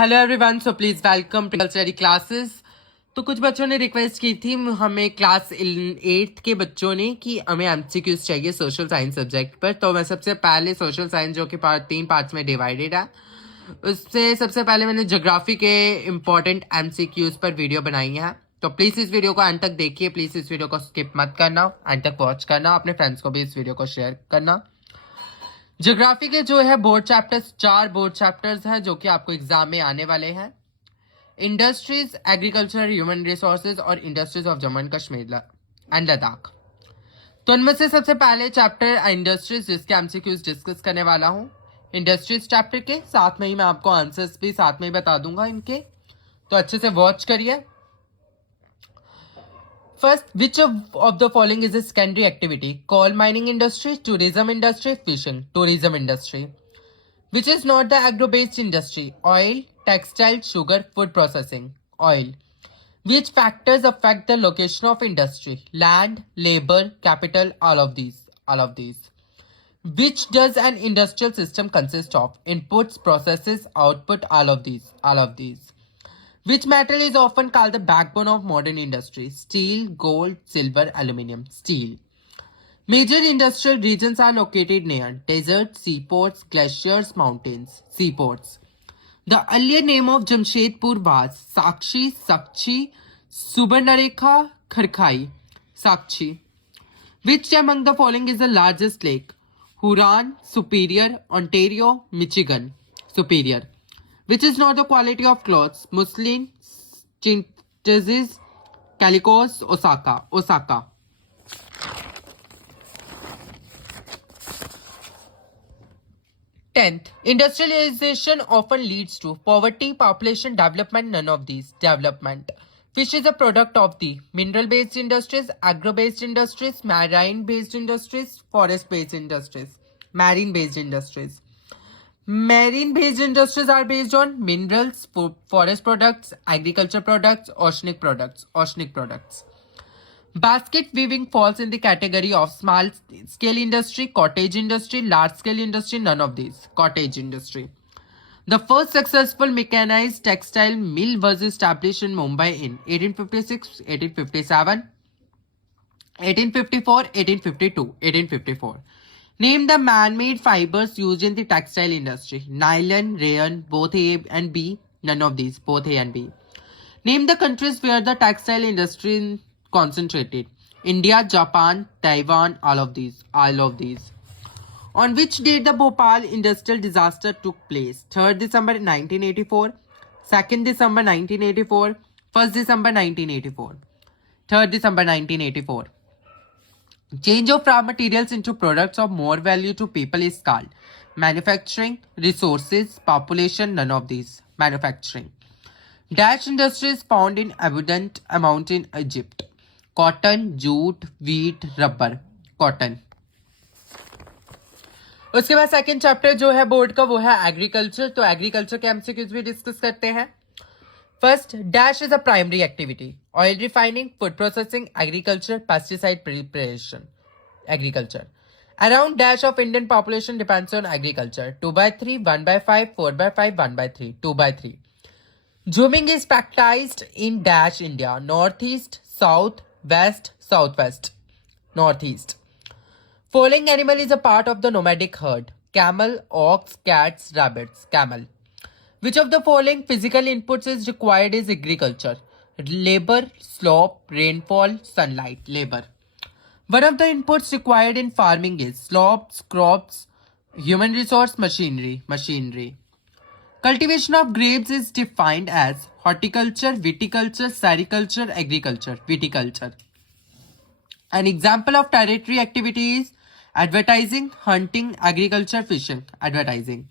Hello everyone, so please welcome to study classes. तो कुछ बच्चों ने रिक्वेस्ट की थी हमें क्लास 8th के बच्चों ने कि हमें एमसीक्यूज चाहिए सोशल साइंस सब्जेक्ट पर। तो मैं सबसे पहले सोशल साइंस जो कि तीन पार्ट्स में डिवाइडेड है, उससे सबसे पहले मैंने ज्योग्राफी के इम्पोर्टेंट एमसीक्यूज पर वीडियो बनाई है। तो प्लीज़ इस वीडियो को अंत तक देखिए, प्लीज़ इस वीडियो को स्किप मत करना, अंत तक वॉच करना, अपने फ्रेंड्स को भी इस वीडियो को शेयर करना। ज्योग्राफी के जो है बोर्ड चैप्टर्स, 4 बोर्ड चैप्टर्स हैं जो कि आपको एग्जाम में आने वाले हैं। इंडस्ट्रीज, एग्रीकल्चर, ह्यूमन रिसोर्सेज और industries of Jammu and Kashmir and Ladakh. तो उनमें से सबसे पहले चैप्टर इंडस्ट्रीज, जिसके एमसीक्यूज डिस्कस करने वाला हूँ। इंडस्ट्रीज चैप्टर के साथ में ही मैं आपको आंसर्स भी साथ में ही बता दूंगा इनके, तो अच्छे से वॉच करिए। First, which of the following is a secondary activity? Coal mining industry, tourism industry, fishing. Tourism industry. Which is not the agro-based industry? Oil, textile, sugar, food processing. Oil. Which factors affect the location of industry? Land, labor, capital, all of these. All of these. Which does an industrial system consist of? Inputs, processes, output, all of these. All of these. Which metal is often called the backbone of modern industry? Steel, gold, silver, aluminium. Steel. Major industrial regions are located near deserts, seaports, glaciers, mountains. Seaports. The earlier name of Jamshedpur was Sakshi, Sakchi, Subarnarekha, Kharkai. Sakchi. Which among the following is the largest lake? Huron, Superior, Ontario, Michigan. Superior. Which is not the quality of clothes? Muslin, chintazes, calicos, Osaka. Osaka. Tenth, industrialization often leads to poverty, population development, none of these. Development. Fish is a product of the mineral-based industries, agro-based industries, marine-based industries, forest-based industries. Marine-based industries. Marine-based industries are based on minerals, forest products, agriculture products, oceanic products. Oceanic products. Basket weaving falls in the category of small-scale industry, cottage industry, large-scale industry, none of these. Cottage industry. The first successful mechanized textile mill was established in Mumbai in 1856, 1857, 1854, 1852, 1854. Name the man-made fibers used in the textile industry. Nylon, rayon, both A and B. None of these, both A and B. Name the countries where the textile industry concentrated. India, Japan, Taiwan, all of these. All of these. On which date the Bhopal industrial disaster took place? 3rd December 1984, 2nd December 1984, 1st December 1984. 3rd December 1984. Change of raw materials into products of more value to people is called manufacturing, resources, population, none of these. Manufacturing. Dash industry is found in abundant amount in Egypt. Cotton, jute, wheat, rubber. Cotton. उसके बाद second chapter जो है board का वो है agriculture. तो agriculture के MCQs भी डिस्कस करते हैं। First, dash is a primary activity. Oil refining, food processing, agriculture, pesticide preparation. Agriculture. Around dash of Indian population depends on agriculture. 2/3, 1/5, 4/5, 1/3, 2/3. Zooming is practiced in dash India. Northeast, south, west, southwest. Northeast. Following animal is a part of the nomadic herd. Camel, ox, cats, rabbits. Camel. Which of the following physical inputs is required is agriculture? Labor, slope, rainfall, sunlight. Labor. One of the inputs required in farming is slopes, crops, human resource, machinery. Machinery. Cultivation of grapes is defined as horticulture, viticulture, sericulture, agriculture. Viticulture. An example of territory activity is advertising, hunting, agriculture, fishing. Advertising.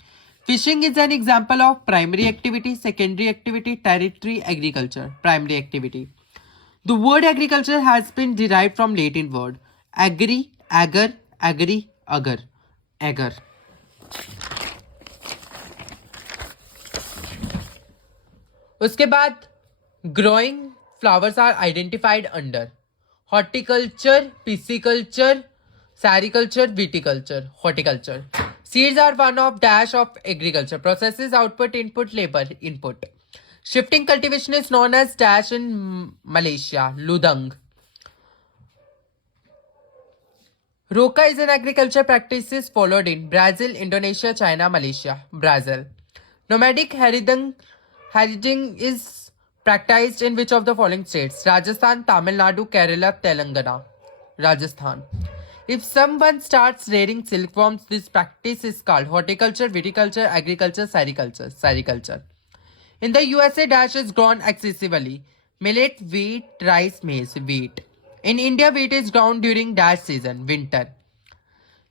Fishing is an example of primary activity, secondary activity, territory, agriculture. Primary activity. The word agriculture has been derived from Latin word agri, agar, agri, agar. Agar. उसके बाद growing flowers are identified under horticulture, pisciculture, sericulture, viticulture, horticulture. Seeds are one of dash of agriculture. Processes, output, input, labor, input. Shifting cultivation is known as dash in Malaysia, ludang. Roca is an agriculture practices followed in Brazil, Indonesia, China, Malaysia, Brazil. Nomadic heralding is practiced in which of the following states? Rajasthan, Tamil Nadu, Kerala, Telangana. Rajasthan. If someone starts rearing silkworms, this practice is called horticulture, viticulture, agriculture, sericulture. In the USA, dash is grown excessively. Millet, wheat, rice, maize, wheat. In India, wheat is grown during dash season, winter.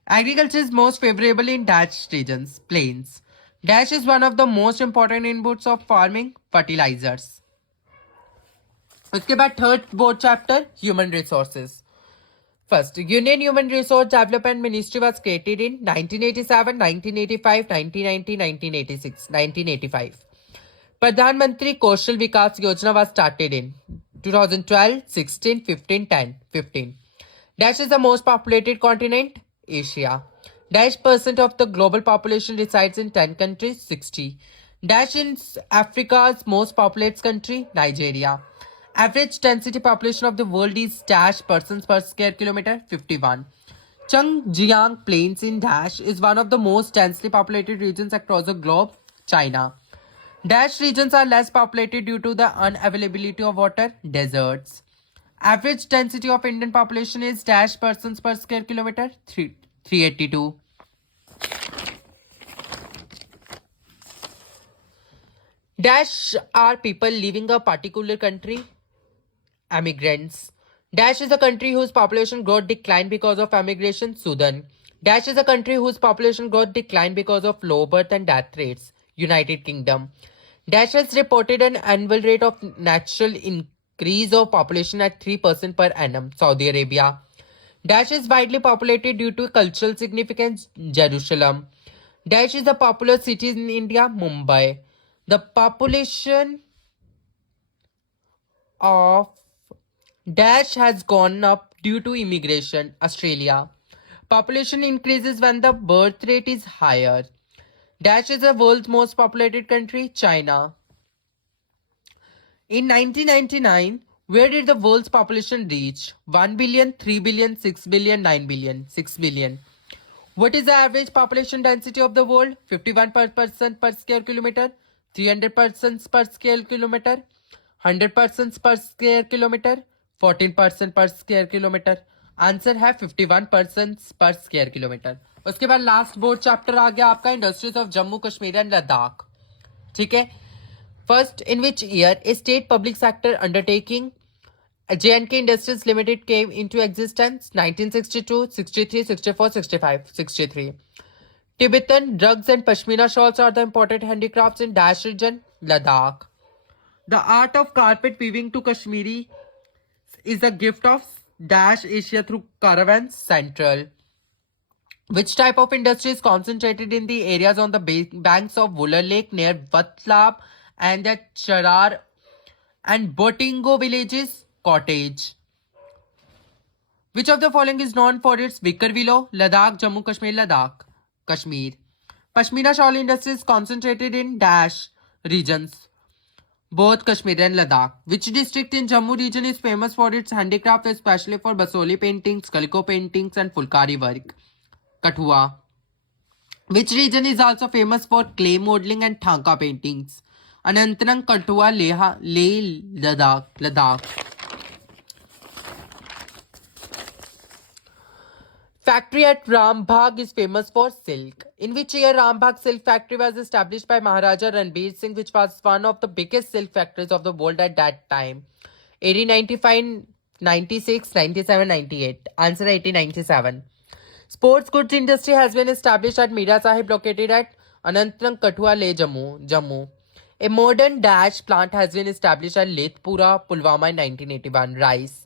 Agriculture is most favorable in dash regions, plains. Dash is one of the most important inputs of farming, fertilizers. उसके बाद third board chapter human resources. First, Union Human Resource Development Ministry was created in 1987, 1985, 1990, 1986, 1985. Pradhan Mantri Kaushal Vikas Yojana was started in 2012, 16, 15, 10, 15. Dash is the most populated continent, Asia. Dash percent of the global population resides in 10 countries, 60. Dash is Africa's most populated country, Nigeria. Average density population of the world is dash persons per square kilometer, 51. Zhejiang Plains in Dash is one of the most densely populated regions across the globe, China. Dash regions are less populated due to the unavailability of water, deserts. Average density of Indian population is dash persons per square kilometer, 382. Dash are people leaving a particular country, emigrants. Dash is a country whose population growth declined because of emigration, Sudan. Dash is a country whose population growth declined because of low birth and death rates, United Kingdom. Dash has reported an annual rate of natural increase of population at 3% per annum, Saudi Arabia. Dash is widely populated due to cultural significance, Jerusalem. Dash is a popular city in India, Mumbai. The population of Dash has gone up due to immigration, Australia. Population increases when the birth rate is higher. Dash is the world's most populated country, China. In 1999, where did the world's population reach? 1 billion, 3 billion, 6 billion, 9 billion, 6 billion. What is the average population density of the world? 51 person per square kilometer, 300 persons per square kilometer, 100 persons per square kilometer, 14% per square kilometre. Answer है 51% पर square kilometre. उसके बाद last board chapter आ गया आपका industries of Jammu Kashmir and Ladakh. ठीक है. First, in which year A state public sector undertaking J&K Industries Limited came into existence? 1962, 63, 64, 65, 63. Tibetan rugs and Pashmina shawls are the important handicrafts in Dash region, Ladakh. The art of carpet weaving to Kashmiri is a gift of Dash Asia through caravans, Central. Which type of industry is concentrated in the areas on the banks of Wular Lake near Vatlab and the Charar and Botingo villages? Cottage. Which of the following is known for its wicker willow? Ladakh, Jammu Kashmir, Ladakh, Kashmir. Pashmina shawl industry is concentrated in Dash regions, both Kashmir and Ladakh. Which district in Jammu region is famous for its handicraft, especially for basoli paintings, calico paintings and fulkari work? Kathua. Which region is also famous for clay modeling and thanka paintings? Anantnag, Kathua, Leh, Ladakh. Factory at Rambagh is famous for silk. In which year Rambagh Silk Factory was established by Maharaja Ranbir Singh, which was one of the biggest silk factories of the world at that time? 1895, 96, 97, 98. Answer 1897. Sports goods industry has been established at Mira Sahib located at Anantnag, Kathua, Leh, Jammu. A modern Dash plant has been established at Lethpura, Pulwama in 1981. Rice.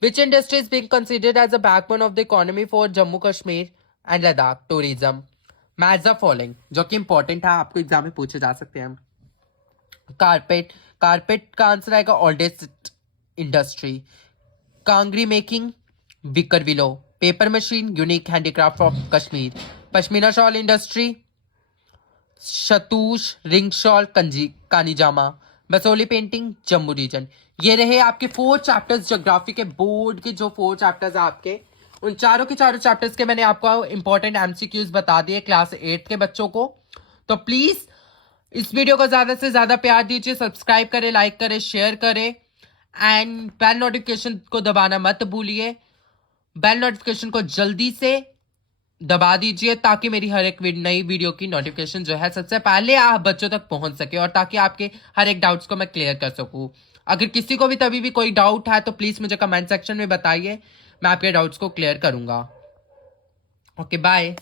Which industry is being considered as a backbone of the economy for Jammu Kashmir and Ladakh? Tourism. Match the following, जो कि important है, आपको exam में पूछे जा सकते हैं. Carpet का आंसर आएगा oldest industry. Kangri making, wicker willow. Paper machine, unique handicraft of Kashmir. Pashmina shawl industry, shahtoosh, ring shawl, kanijama, Basohli painting, Jammu region. ये रहे आपके 4 चैप्टर्स ज्योग्राफी के बोर्ड के। जो 4 चैप्टर्स आपके, उन चारों के चारों चैप्टर्स के मैंने आपको इंपॉर्टेंट एमसीक्यूज बता दिए क्लास 8 के बच्चों को। तो प्लीज इस वीडियो को ज्यादा से ज्यादा प्यार दीजिए, सब्सक्राइब करें, लाइक करें, शेयर करें एंड बेल नोटिफिकेशन को दबाना मत भूलिए। बेल नोटिफिकेशन को जल्दी से दबा दीजिए ताकि मेरी हर एक नई वीडियो की नोटिफिकेशन जो है सबसे पहले आप बच्चों तक पहुंच सके और ताकि आपके हर एक डाउट्स को मैं क्लियर कर सकूं। अगर किसी को भी तभी भी कोई डाउट है तो प्लीज मुझे कमेंट सेक्शन में बताइए, मैं आपके डाउट्स को क्लियर करूंगा। Okay bye.